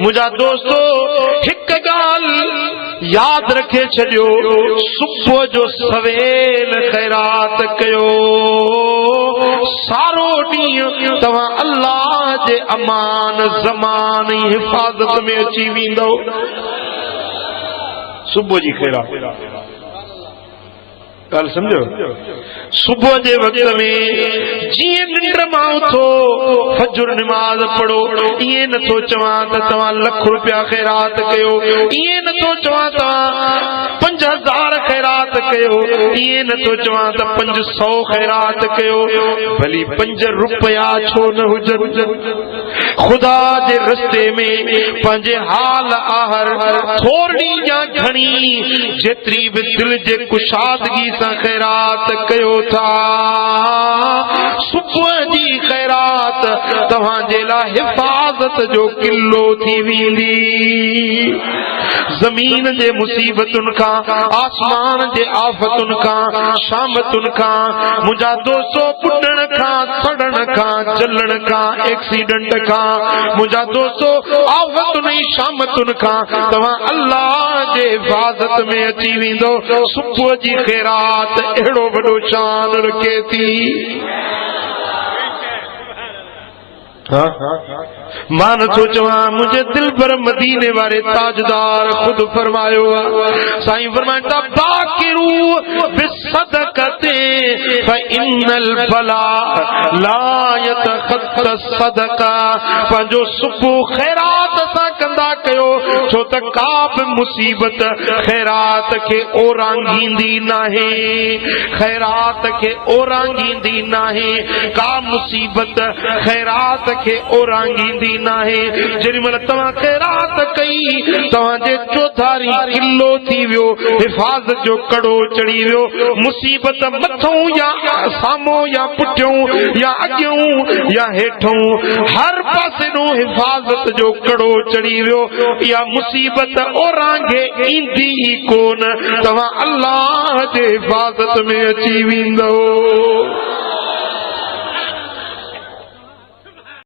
मुझा दोस्तो हिक गाल याद रखे छो, सुबह जो सवेल खैरात कयो, सारो ॾींहुं तव्हां अल्लाह जे अमान ज़मान हिफाज़त में अची वेंदो। सुबह जी खैरात गाल समझो। सुबह के वक्त में जीअं निंड मां उथो फजर नमाज पढ़ो, इएं नथो चवां त तव्हां लख रुपया खैरात कयो, इएं नथो चवां तव्हां 5000 खैरात कयो, इएं नथो चवां त 500 खैरात कयो, भली 5 रुपया छो न हुजनि। खुदा जे रस्ते में पंहिंजे हाल आहर थोड़ी या घणी जेतरी भी दिल जे कुशादगी सां खैरात कयो था, सुबह जी खैरात तव्हांजे लाइ हिफाज़त जो किलो थी वेंदी। जमीन जे मुसीबतुन का, आसमान जे आफतुन का, शामतुन का, मुझा दोस्तों पुडण का, सड़न का, जलण का, एक्सीडेंट का, मुझा दोस्तों आफतुन शामतुन का तव्हां अल्लाह जे हिफाज़त में अची वेंदो। सुबह जी खैरात एड़ो वडो शान रखे थी। मान तो चवा मुझे दिल पर मदीने वाले ताजदार खुद फरमायो, साईं फरमाता बाकिरू बिसदक़ते फइन्नल बला ला यतखत्त सदका। पंहिंजो सुबुह खैरात सां कंदा कयो, छो त का बि मुसीबत खैरात खे ओरांगींदी नाहे, खैरात खे ओरांगींदी नाहे, का मुसीबत खैरात के ओरांगींदी नाहे। जेॾीमहिल तव्हां खैरात कई तव्हांजे चौधारी किलो थी वियो, हिफाज़त जो कड़ो चढ़ी वियो, मुसीबत मथों या साम्हूं या पुठियों या अॻियों या हेठों हर पासे नो हिफाज़त जो कड़ो चढ़ी वियो। या मुसीबत ओरांगे ईंदी ई कोन, तव्हां अल्लाह जे हिफाज़त में अची वेंदो।